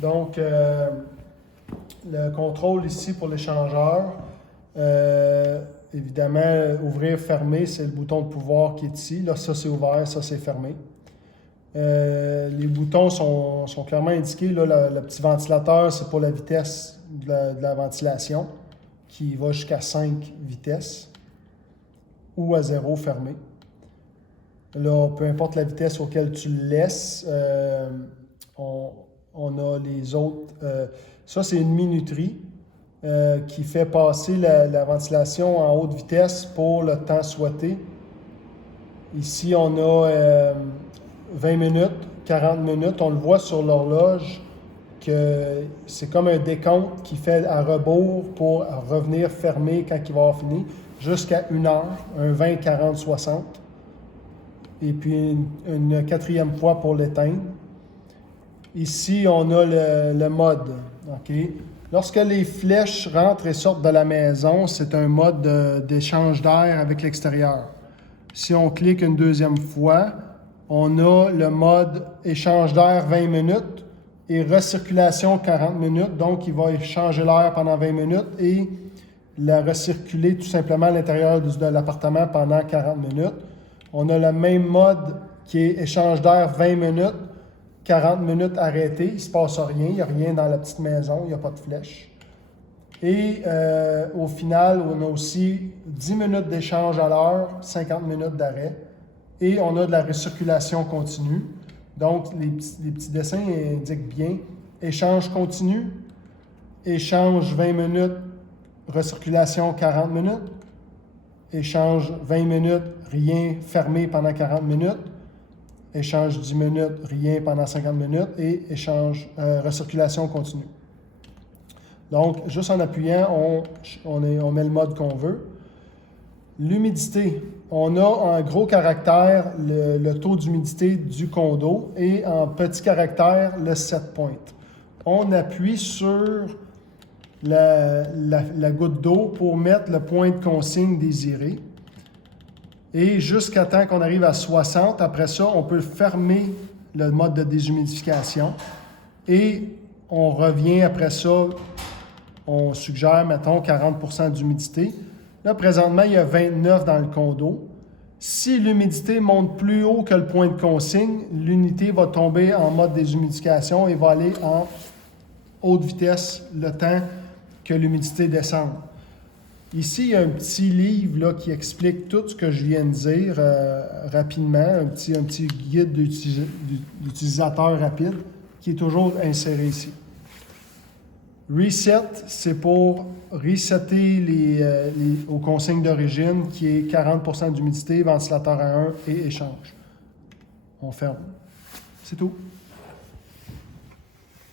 Donc, le contrôle ici pour l'échangeur, évidemment, ouvrir, fermer, c'est le bouton de pouvoir qui est ici. Là, ça c'est ouvert, ça c'est fermé. Les boutons sont clairement indiqués. Là, le petit ventilateur, c'est pour la vitesse de la ventilation, qui va jusqu'à 5 vitesses, ou à 0 fermé. Là, peu importe la vitesse auquel tu le laisses, on a les autres. Ça, c'est une minuterie qui fait passer la ventilation en haute vitesse pour le temps souhaité. Ici, on a 20 minutes, 40 minutes. On le voit sur l'horloge que c'est comme un décompte qui fait à rebours pour revenir fermer quand il va avoir fini, jusqu'à 1 heure, un 20, 40, 60. Et puis une quatrième fois pour l'éteindre. Ici, on a le mode. Okay? Lorsque les flèches rentrent et sortent de la maison, c'est un mode d'échange d'air avec l'extérieur. Si on clique une deuxième fois, on a le mode échange d'air 20 minutes et recirculation 40 minutes. Donc, il va échanger l'air pendant 20 minutes et la recirculer tout simplement à l'intérieur de l'appartement pendant 40 minutes. On a le même mode qui est échange d'air 20 minutes, 40 minutes arrêté, il ne se passe rien, il n'y a rien dans la petite maison, il n'y a pas de flèche. Et au final, on a aussi 10 minutes d'échange à l'heure, 50 minutes d'arrêt. Et on a de la recirculation continue. Donc, les petits dessins indiquent bien échange continu, échange 20 minutes, recirculation 40 minutes, échange 20 minutes, rien fermé pendant 40 minutes, échange 10 minutes, rien pendant 50 minutes et échange recirculation continue. Donc, juste en appuyant, on met le mode qu'on veut. L'humidité, on a en gros caractère le taux d'humidité du condo et en petit caractère le set point. On appuie sur la goutte d'eau pour mettre le point de consigne désiré. Et jusqu'à temps qu'on arrive à 60, après ça, on peut fermer le mode de déshumidification. Et on revient après ça, on suggère, mettons, 40% d'humidité. Là, présentement, il y a 29 dans le condo. Si l'humidité monte plus haut que le point de consigne, l'unité va tomber en mode déshumidification et va aller en haute vitesse le temps que l'humidité descende. Ici, il y a un petit livre là, qui explique tout ce que je viens de dire rapidement, un petit guide d'utilisateur rapide qui est toujours inséré ici. Reset, c'est pour resetter aux consignes d'origine qui est 40% d'humidité, ventilateur à 1 et échange. On ferme. C'est tout.